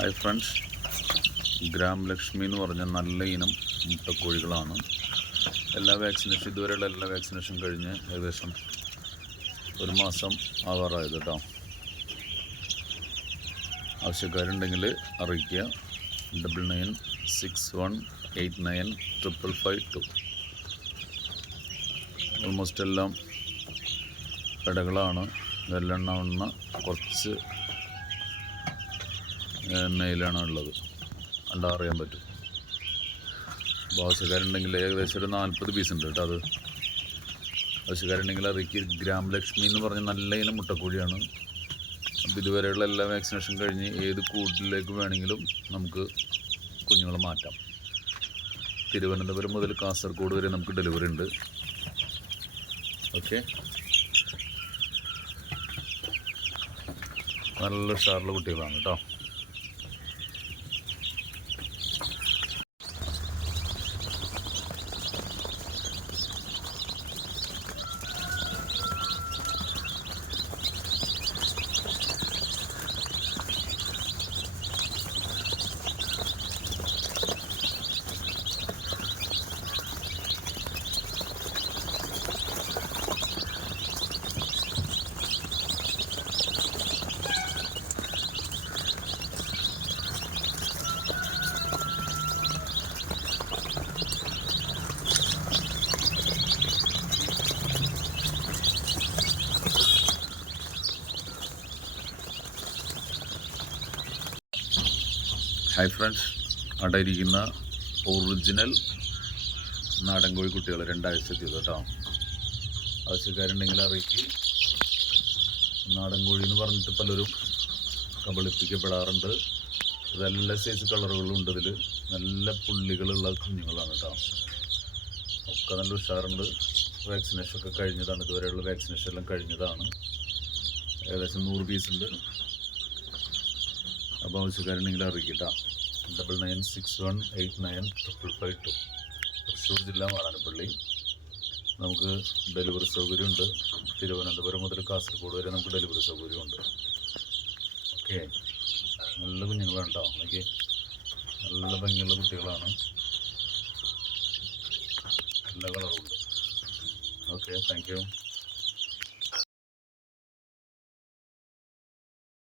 Hi friends gram Lakshmi എന്ന് പറഞ്ഞ നല്ല ഇനം മുട്ടക്കോഴികളാണ്. എല്ലാ വാക്സിനേഷൻ ഇതുവരെയുള്ള എല്ലാ വാക്സിനേഷൻ കഴിഞ്ഞ് ഏകദേശം ഒരു മാസം ആവാറായത് കേട്ടോ ആവശ്യക്കാരുണ്ടെങ്കിൽ അറിയിക്കുക. Double nine six one eight nine triple five two almost എല്ലാം പെടകളാണ് വെല്ലെണ്ണ കുറച്ച് മെയിലാണ് ഉള്ളത്. അല്ല അറിയാൻ പറ്റും. ബാസുകാരുണ്ടെങ്കിൽ ഏകദേശം ഒരു നാൽപ്പത് പീസ് ഉണ്ട് കേട്ടോ അത്. ആവശ്യക്കാരുണ്ടെങ്കിൽ അറിയിക്കുക ഗ്രാം ലക്ഷ്മി എന്ന് പറഞ്ഞ നല്ല ഇനം മുട്ടക്കോഴിയാണ്. അപ്പോൾ ഇതുവരെയുള്ള എല്ലാ വാക്സിനേഷൻ കഴിഞ്ഞ് ഏത് കൂട്ടിലേക്ക് വേണമെങ്കിലും നമുക്ക് കുഞ്ഞുങ്ങളെ മാറ്റാം. തിരുവനന്തപുരം മുതൽ കാസർഗോഡ് വരെ നമുക്ക് ഡെലിവറി ഉണ്ട്. ഓക്കെ നല്ല ഉഷാറുള്ള കുട്ടികളാണ് കേട്ടോ. ഹായ് ഫ്രണ്ട്സ് അവിടെ ഇരിക്കുന്ന ഒറിജിനൽ നാടൻ കോഴി കുട്ടികൾ രണ്ടാഴ്ചത്തേത് കേട്ടോ. ആവശ്യക്കാരുണ്ടെങ്കിൽ അറിയിക്കി. നാടൻ കോഴി എന്ന് പറഞ്ഞിട്ട് പലരും കബളിപ്പിക്കപ്പെടാറുണ്ട്. നല്ല സൈസ് കളറുകളും ഉണ്ട് ഇതിൽ നല്ല പുള്ളികളുള്ള കുഞ്ഞുങ്ങളാണ് കേട്ടോ. ഒക്കെ നല്ല ഉഷാറുണ്ട്. വാക്സിനേഷൻ ഒക്കെ കഴിഞ്ഞതാണ്. ഇതുവരെയുള്ള വാക്സിനേഷൻ എല്ലാം കഴിഞ്ഞതാണ്. ഏകദേശം നൂറ് പീസ് ഉണ്ട്. അപ്പോൾ ആവശ്യക്കാരുണ്ടെങ്കിൽ അറിയിക്കട്ടോ. Double nine six one eight nine triple five two Thrissur ജില്ല വാടാനപ്പള്ളി നമുക്ക് ഡെലിവറി സൗകര്യമുണ്ട്. തിരുവനന്തപുരം മുതൽ കാസർഗോഡ് വരെ നമുക്ക് ഡെലിവറി സൗകര്യമുണ്ട്. ഓക്കെ നല്ല കുഞ്ഞുങ്ങളാണ് കേട്ടോ. എനിക്ക് നല്ല ഭംഗിയുള്ള കുട്ടികളാണ്. നല്ല കളറുണ്ട്. Okay thank you